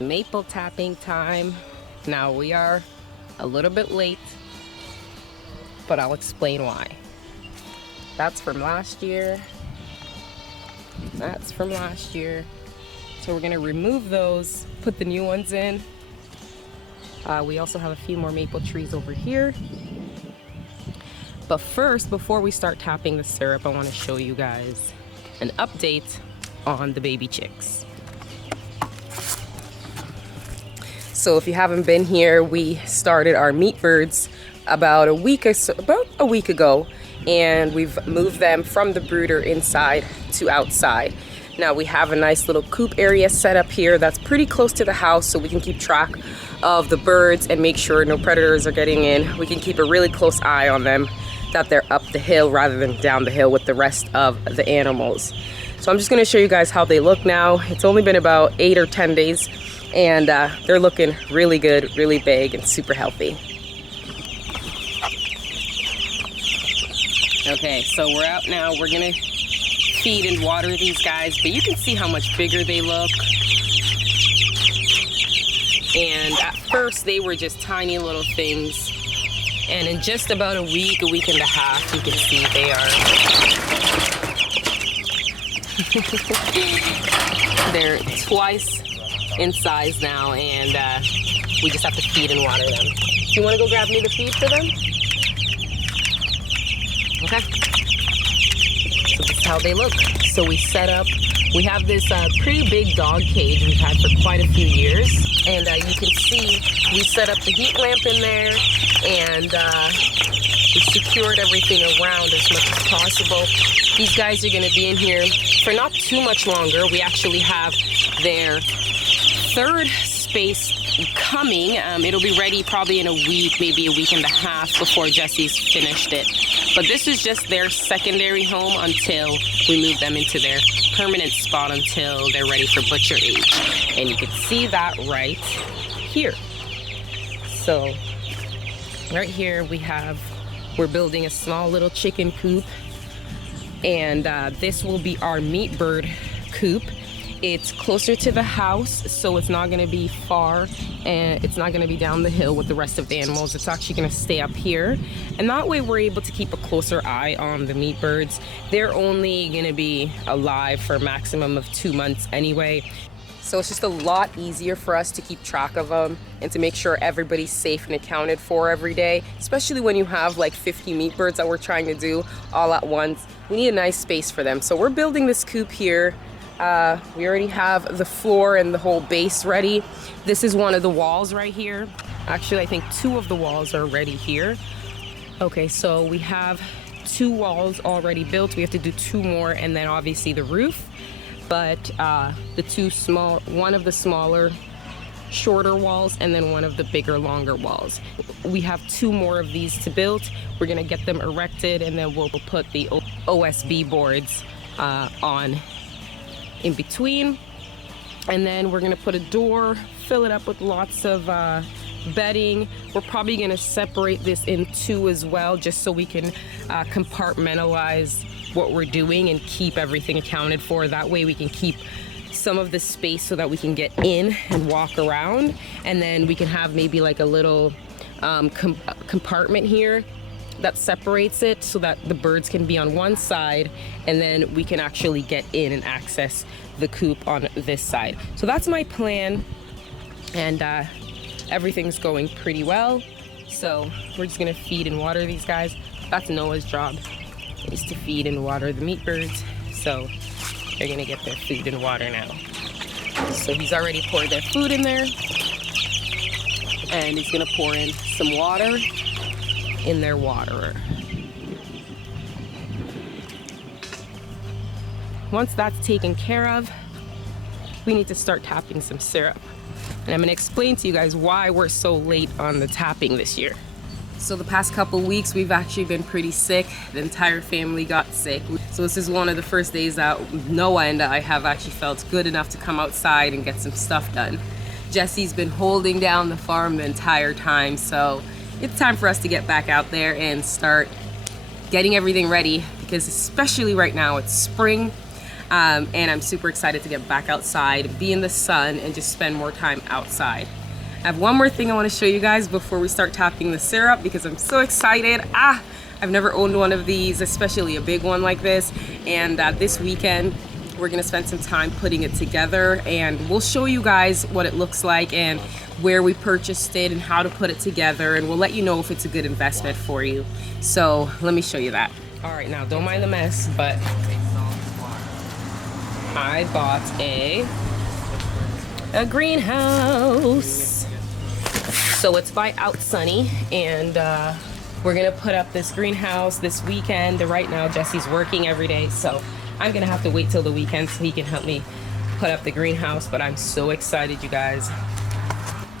maple tapping time. Now we are a little bit late, but I'll explain why. That's from last year. That's from last year. So we're gonna remove those, put the new ones in. We also have a few more maple trees over here. But first, before we start tapping the syrup, I wanna show you guys an update on the baby chicks. So if you haven't been here, we started our meat birds about a week ago, and we've moved them from the brooder inside to outside. Now we have a nice little coop area set up here that's pretty close to the house, so we can keep track of the birds and make sure no predators are getting in. We can keep a really close eye on them, that they're up the hill rather than down the hill with the rest of the animals. So I'm just gonna show you guys how they look now. It's only been about 8 or 10 days, and they're looking really good, really big, and super healthy. Okay, so we're out now. We're gonna feed and water these guys, but you can see how much bigger they look. And at first they were just tiny little things, and in just about a week and a half, you can see they are they're twice in size now, and we just have to feed and water them. Do you want to go grab me the feed for them? Okay. So this is how they look. So we have this pretty big dog cage we've had for quite a few years, and you can see we set up the heat lamp in there, and we secured everything around as much as possible. These guys are going to be in here for not too much longer. We actually have their third space coming. It'll be ready probably in a week, maybe a week and a half before Jesse's finished it. But this is just their secondary home until we move them into their permanent spot until they're ready for butcher age. And you can see that right here. So right here we're building a small little chicken coop, and this will be our meat bird coop. It's closer to the house, so it's not going to be far, and it's not going to be down the hill with the rest of the animals. It's actually going to stay up here, and that way we're able to keep a closer eye on the meat birds. They're only going to be alive for a maximum of 2 months anyway, so it's just a lot easier for us to keep track of them and to make sure everybody's safe and accounted for every day, especially when you have like 50 meat birds that we're trying to do all at once. We need a nice space for them, so we're building this coop here. We already have the floor and the whole base ready. This is one of the walls right here. Actually, I think 2 of the walls are ready here. Okay, so we have 2 walls already built. We have to do 2 more, and then obviously the roof. But one of the smaller, shorter walls, and then one of the bigger, longer walls. We have 2 more of these to build. We're gonna get them erected, and then we'll put the OSB boards on in between, and then we're gonna put a door, fill it up with lots of bedding. We're probably gonna separate this in 2 as well, just so we can compartmentalize what we're doing and keep everything accounted for. That way we can keep some of the space so that we can get in and walk around, and then we can have maybe like a little compartment here that separates it so that the birds can be on one side, and then we can actually get in and access the coop on this side. So that's my plan, and everything's going pretty well. So we're just gonna feed and water these guys. That's Noah's job, is to feed and water the meat birds. So they're gonna get their food and water now. So he's already poured their food in there, and he's gonna pour in some water in their waterer. Once that's taken care of, we need to start tapping some syrup. And I'm gonna explain to you guys why we're so late on the tapping this year. So the past couple weeks, we've actually been pretty sick. The entire family got sick. So this is one of the first days that Noah and I have actually felt good enough to come outside and get some stuff done. Jesse's been holding down the farm the entire time, so it's time for us to get back out there and start getting everything ready, because especially right now, it's spring. And I'm super excited to get back outside, be in the sun, and just spend more time outside. I have one more thing I want to show you guys before we start topping the syrup because I'm so excited. I've never owned one of these, especially a big one like this. And this weekend, we're gonna spend some time putting it together, and we'll show you guys what it looks like and where we purchased it and how to put it together, and we'll let you know if it's a good investment for you. So let me show you that. All right, now don't mind the mess, but I bought a greenhouse. So it's by Out Sunny, and we're gonna put up this greenhouse this weekend. Right now Jesse's working every day, so I'm gonna have to wait till the weekend so he can help me put up the greenhouse, but I'm so excited, you guys.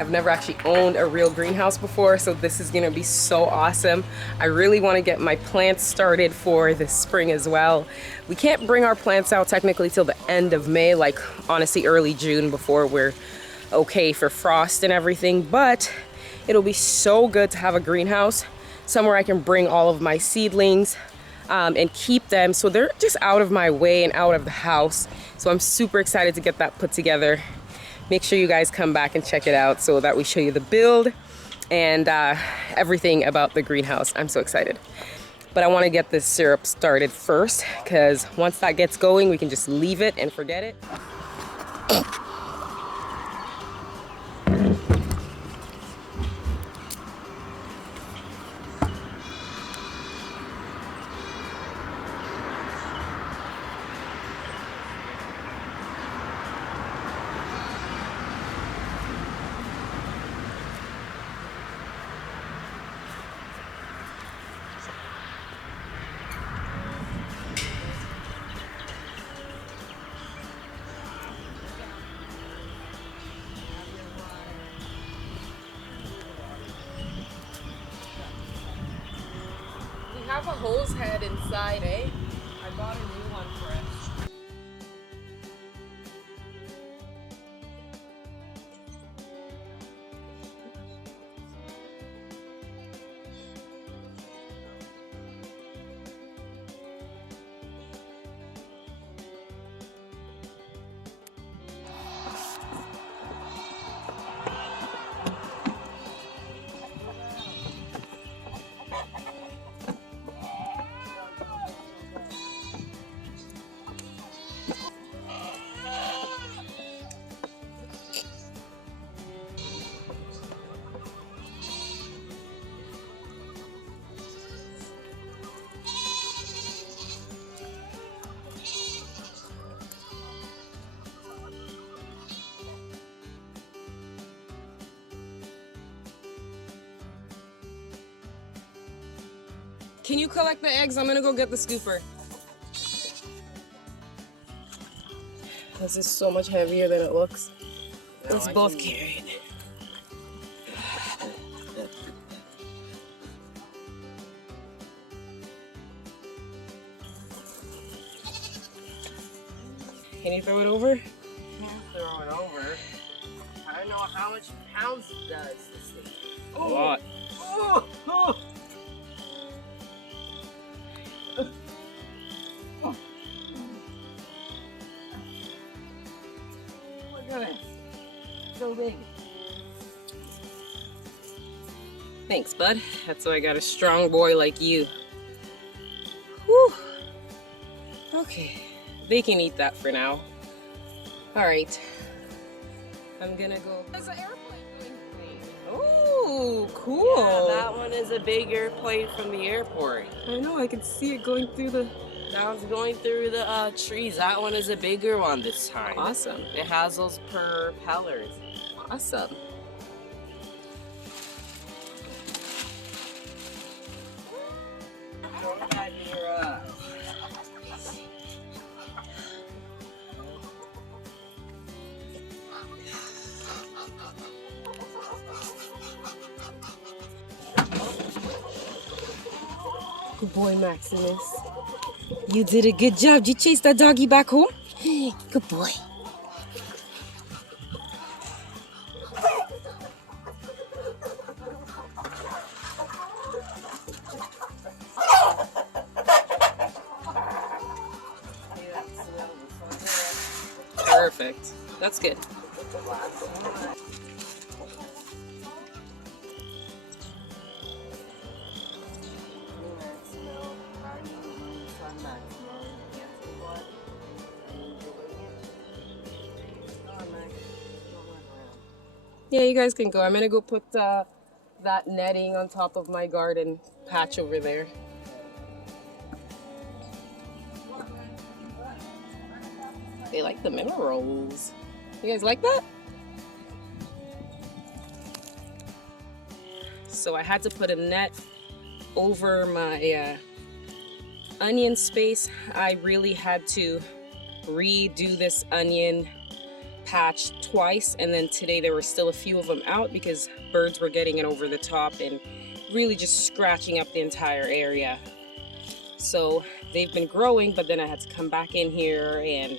I've never actually owned a real greenhouse before, so this is gonna be so awesome. I really wanna get my plants started for this spring as well. We can't bring our plants out technically till the end of May, like honestly early June, before we're okay for frost and everything, but it'll be so good to have a greenhouse, somewhere I can bring all of my seedlings and keep them so they're just out of my way and out of the house. So I'm super excited to get that put together. Make sure you guys come back and check it out so that we show you the build and everything about the greenhouse. I'm so excited. But I want to get this syrup started first, because once that gets going, we can just leave it and forget it. We have a hose head inside, eh? I bought a new one for us. Can you collect the eggs? I'm gonna go get the scooper. This is so much heavier than it looks. Let's both carry it. Can you throw it over? Throw it over. I don't know how much pounds does this thing. A lot. Look at it. So big. Thanks, bud. That's why I got a strong boy like you. Whew. Okay, they can eat that for now. All right, I'm gonna go. There's an airplane going. Oh, cool. Yeah, that one is a bigger plane from the airport. I know, I can see it going through the... That one's going through the trees. That one is a bigger one this time. Awesome. It has those propellers. Awesome. Good boy, Maximus. You did a good job. Did you chase that doggy back home? Good boy. perfect. That's good. Yeah, you guys can go. I'm gonna go put that netting on top of my garden patch over there. They like the minerals. You guys like that? So I had to put a net over my onion space. I really had to redo this onion patch twice, and then today there were still a few of them out because birds were getting it over the top and really just scratching up the entire area. So they've been growing, but then I had to come back in here and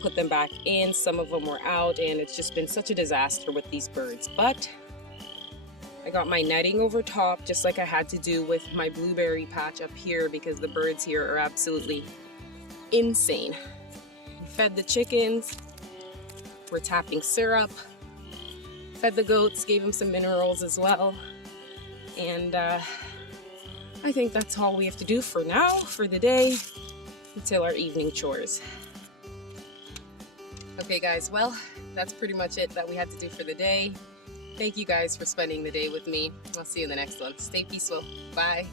put them back in. Some of them were out, and it's just been such a disaster with these birds. But I got my netting over top, just like I had to do with my blueberry patch up here, because the birds here are absolutely insane. Fed the chickens, we're tapping syrup, fed the goats, gave them some minerals as well. And I think that's all we have to do for now, for the day, until our evening chores. Okay guys, well, that's pretty much it that we had to do for the day. Thank you guys for spending the day with me. I'll see you in the next one. Stay peaceful. Bye.